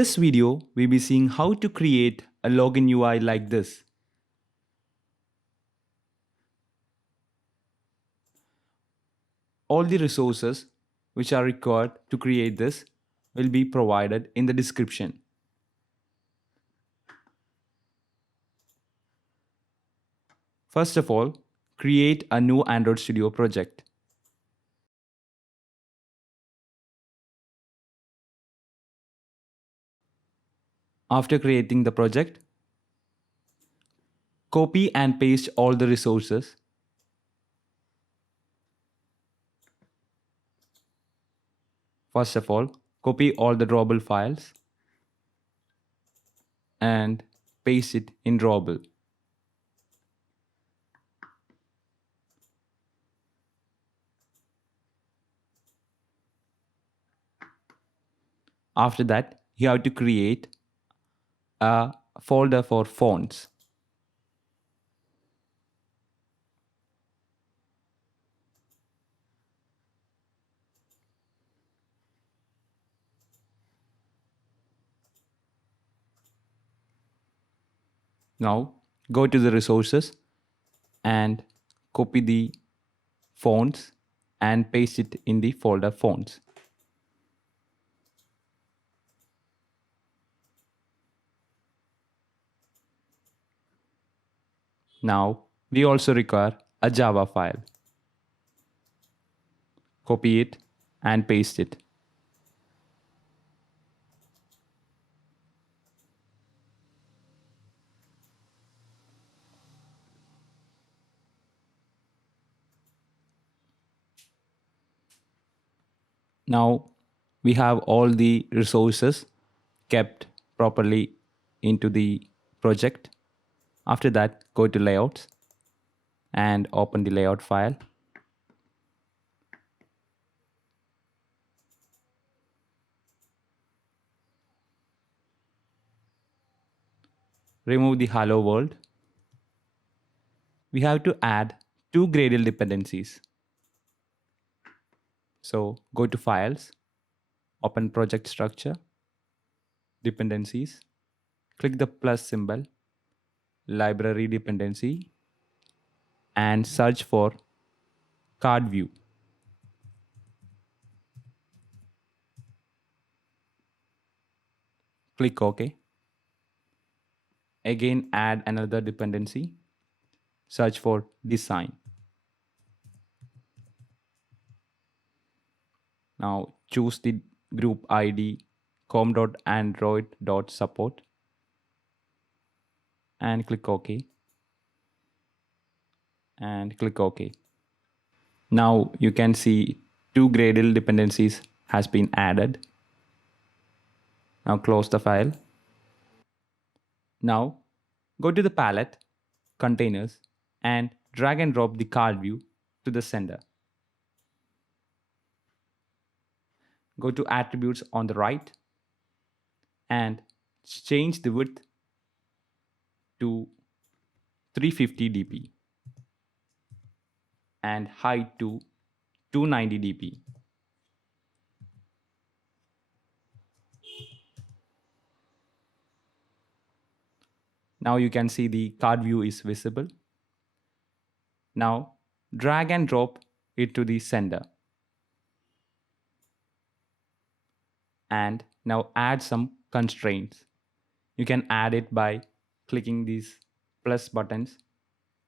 this video, we'll be seeing how to create a login UI like this. All the resources which are required to create this will be provided in the description. First of all, create a new Android Studio project. After creating the project, copy and paste all the resources. First of all, copy all the drawable files and paste it in drawable. After that, you have to create a folder for fonts. Now go to the resources and copy the fonts and paste it in the folder fonts. Now we also require a Java file. Copy it and paste it. Now we have all the resources kept properly into the project. After that, go to layouts and open the layout file. Remove the hello world. We have to add two Gradle dependencies. So go to files, open project structure, dependencies, click the plus symbol, library dependency, and search for CardView. Click OK. Again, add another dependency. Search for design. Now choose the group ID com.android.support and click OK. And click OK. Now you can see two Gradle dependencies has been added. Now close the file. Now go to the palette, containers, and drag and drop the card view to the center. Go to attributes on the right and change the width to 350 dp and height to 290 dp. Now you can see the card view is visible. Now drag and drop it to the center. And now add some constraints. You can add it by clicking these plus buttons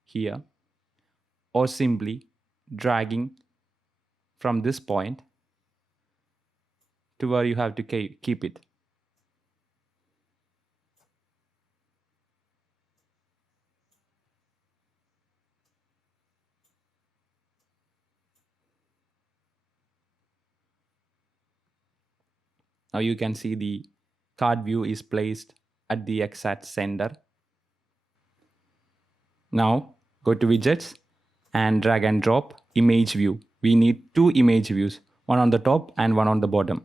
here, or simply dragging from this point to where you have to keep it. Now you can see the card view is placed at the exact center. Now go to widgets and drag and drop image view. We need two image views, one on the top and one on the bottom.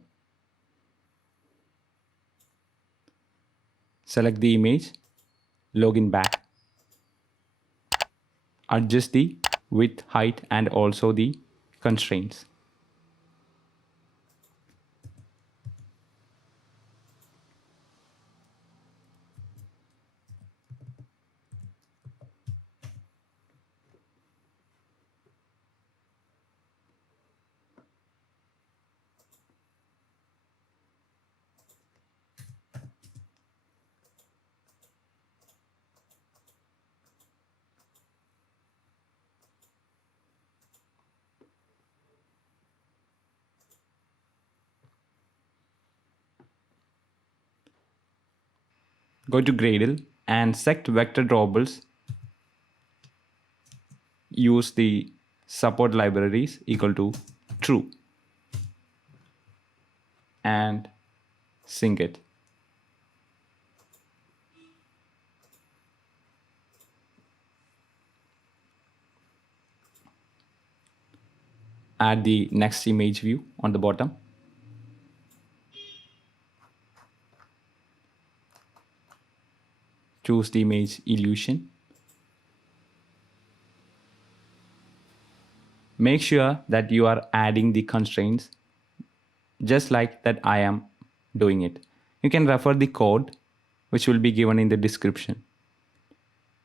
Select the image, login back. Adjust the width, height, and also the constraints. Go to Gradle and select vector drawables. Use the support libraries equal to true and sync it. Add the next image view on the bottom. Choose the image illusion. Make sure that you are adding the constraints just like that I am doing it. You can refer the code which will be given in the description.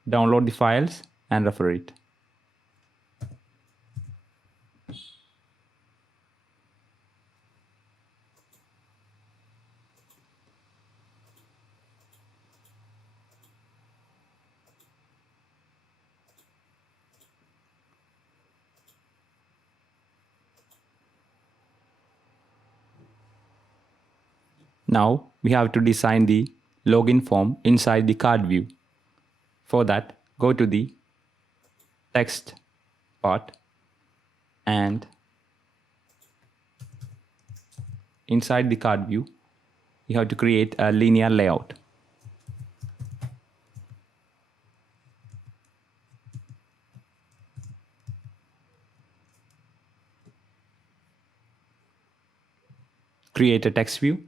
Download the files and refer it. Now we have to design the login form inside the card view. For that, go to the text part and inside the card view, you have to create a linear layout. Create a text view.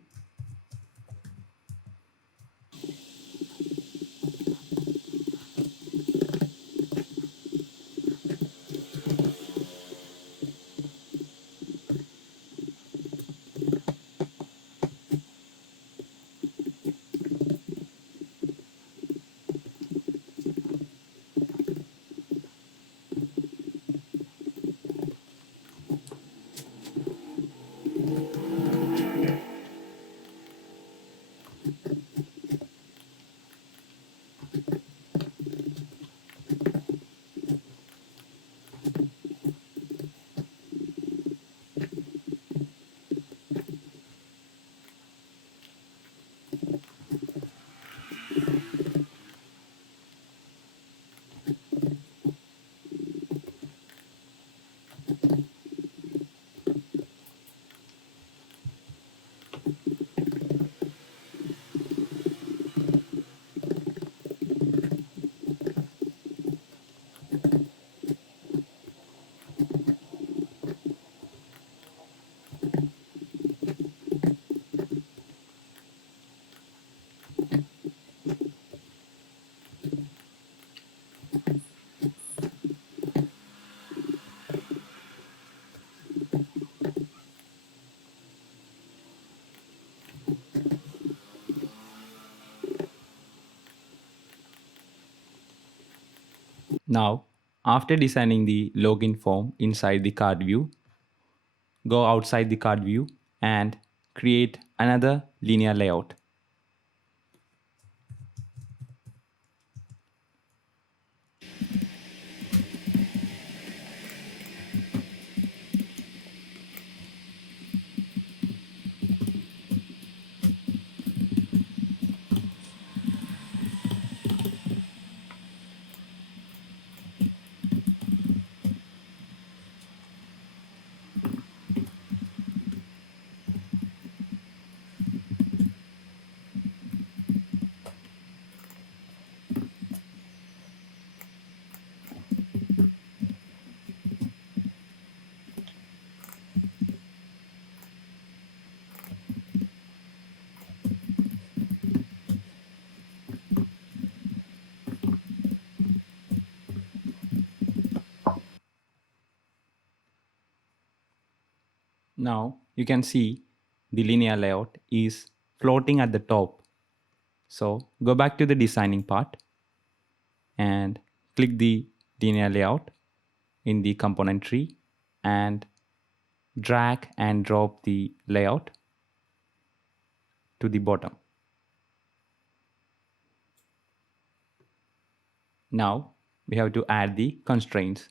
Now, after designing the login form inside the card view, go outside the card view and create another linear layout. Now you can see the linear layout is floating at the top. So go back to the designing part and click the linear layout in the component tree and drag and drop the layout to the bottom. Now we have to add the constraints.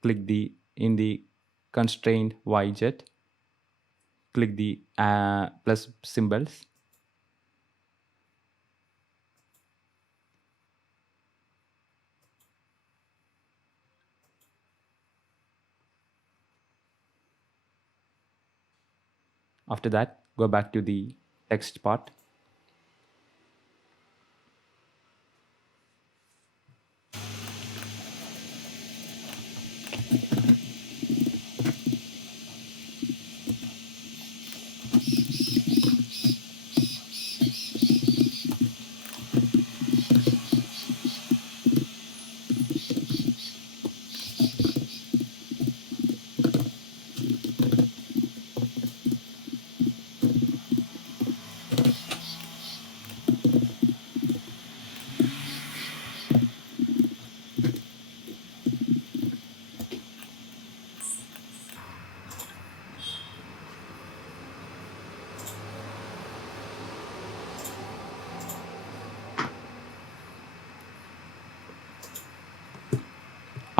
Click the in the constraint YJet, click the plus symbols After that, go back to the text part.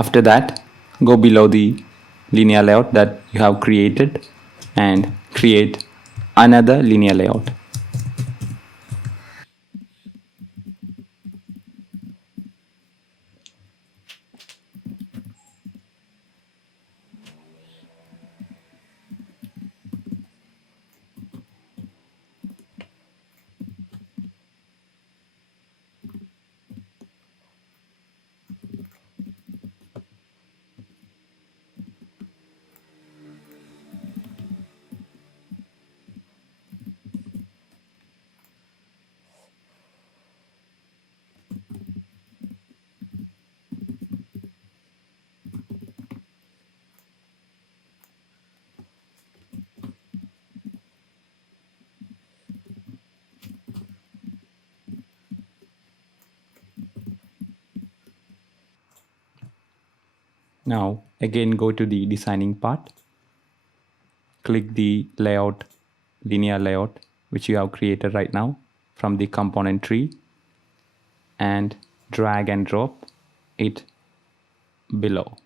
After that, go below the linear layout that you have created and create another linear layout. Now again go to the designing part. Click the layout, linear layout, which you have created right now from the component tree and drag and drop it below.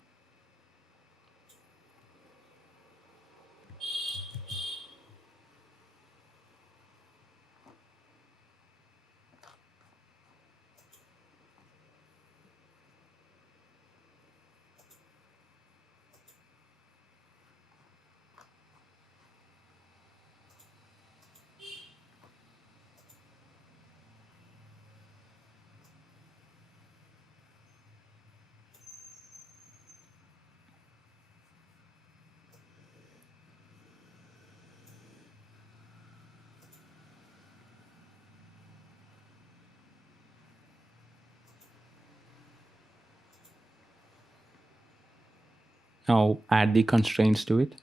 Now add the constraints to it.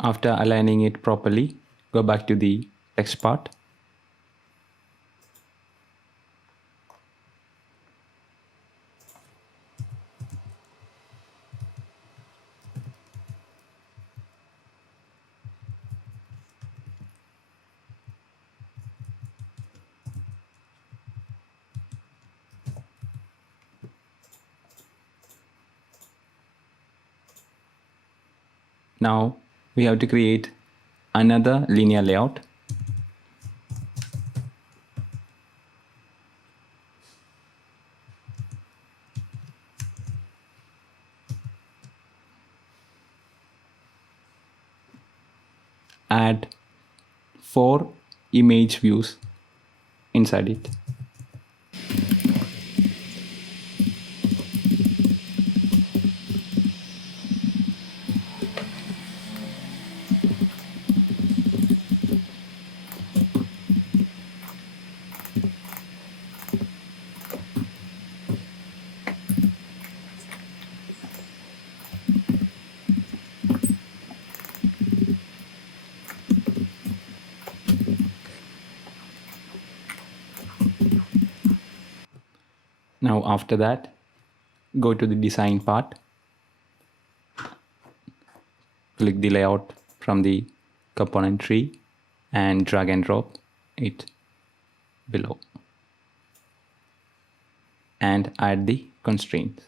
After aligning it properly, go back to the text part. Now we have to create another linear layout. Add 4 image views inside it. Now after that, go to the design part. Click the layout from the component tree and drag and drop it below. And add the constraints.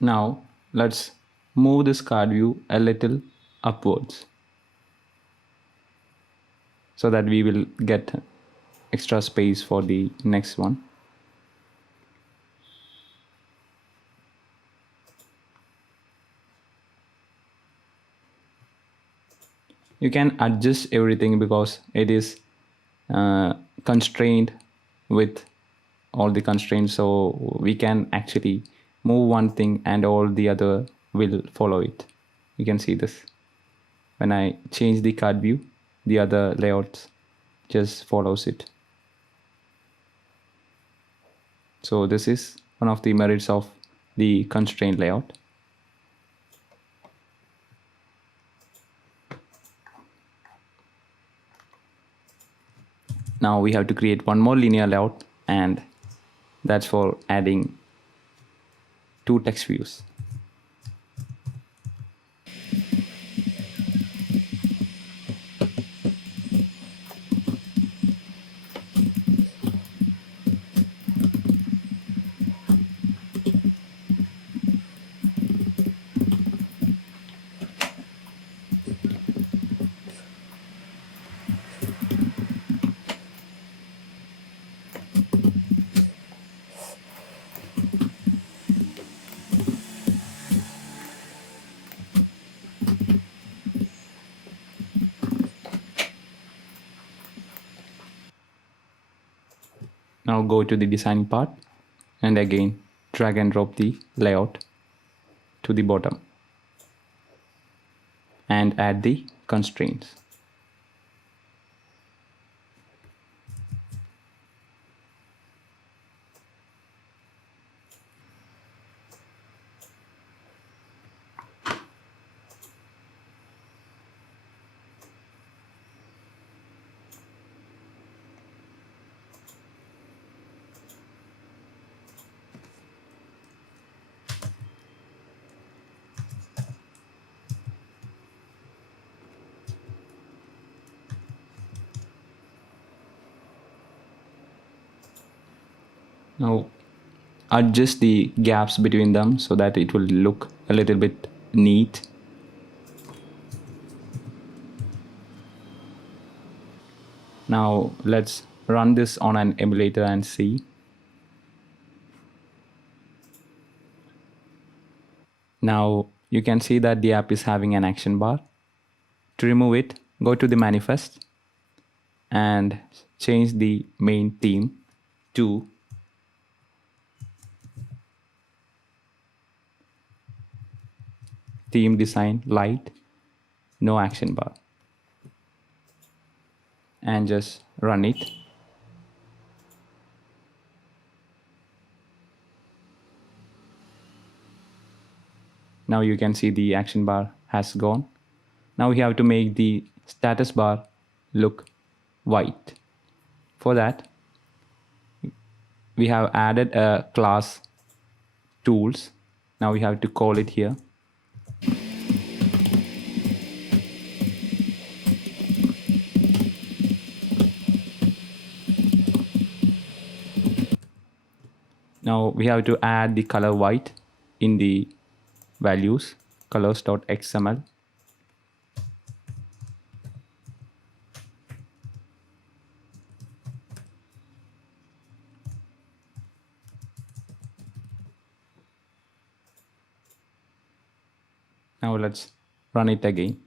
Now let's move this card view a little upwards so that we will get extra space for the next one. You can adjust everything because it is constrained with all the constraints, so we can actually move one thing and all the other will follow it. You can see this. When I change the card view, the other layouts just follows it. So this is one of the merits of the constraint layout. Now we have to create one more linear layout, and that's for adding two text views. Now go to the design part and again drag and drop the layout to the bottom and add the constraints. Now adjust the gaps between them so that it will look a little bit neat. Now let's run this on an emulator and see. Now you can see that the app is having an action bar. To remove it, go to the manifest and change the main theme to theme design light, no action bar, and just run it. Now you can see the action bar has gone. Now we have to make the status bar look white. For that, we have added a class tools. Now we have to call it here. Now we have to add the color white in the values colors.xml. Now let's run it again.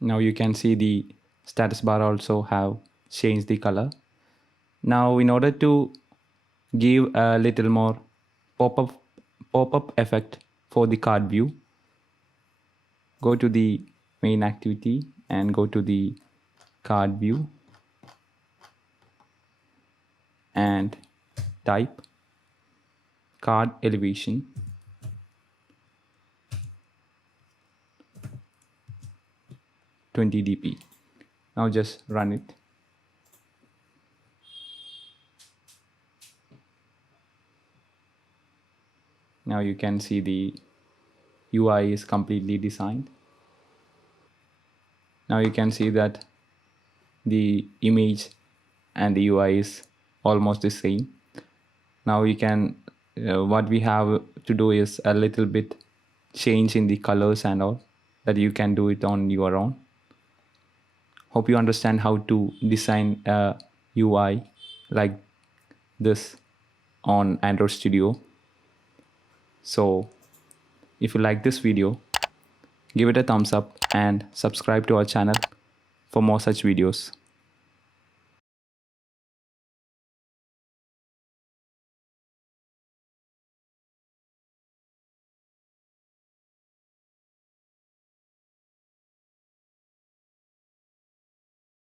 Now you can see the status bar also have changed the color. Now in order to give a little more pop-up effect for the card view, go to the main activity and go to the card view and type card elevation 20 dp. Now just run it. Now you can see the UI is completely designed. Now you can see that the image and the UI is almost the same. Now you can what we have to do is a little bit change in the colors and all, that you can do it on your own. Hope you understand how to design a UI like this on Android Studio. So if you like this video, give it a thumbs up and subscribe to our channel for more such videos.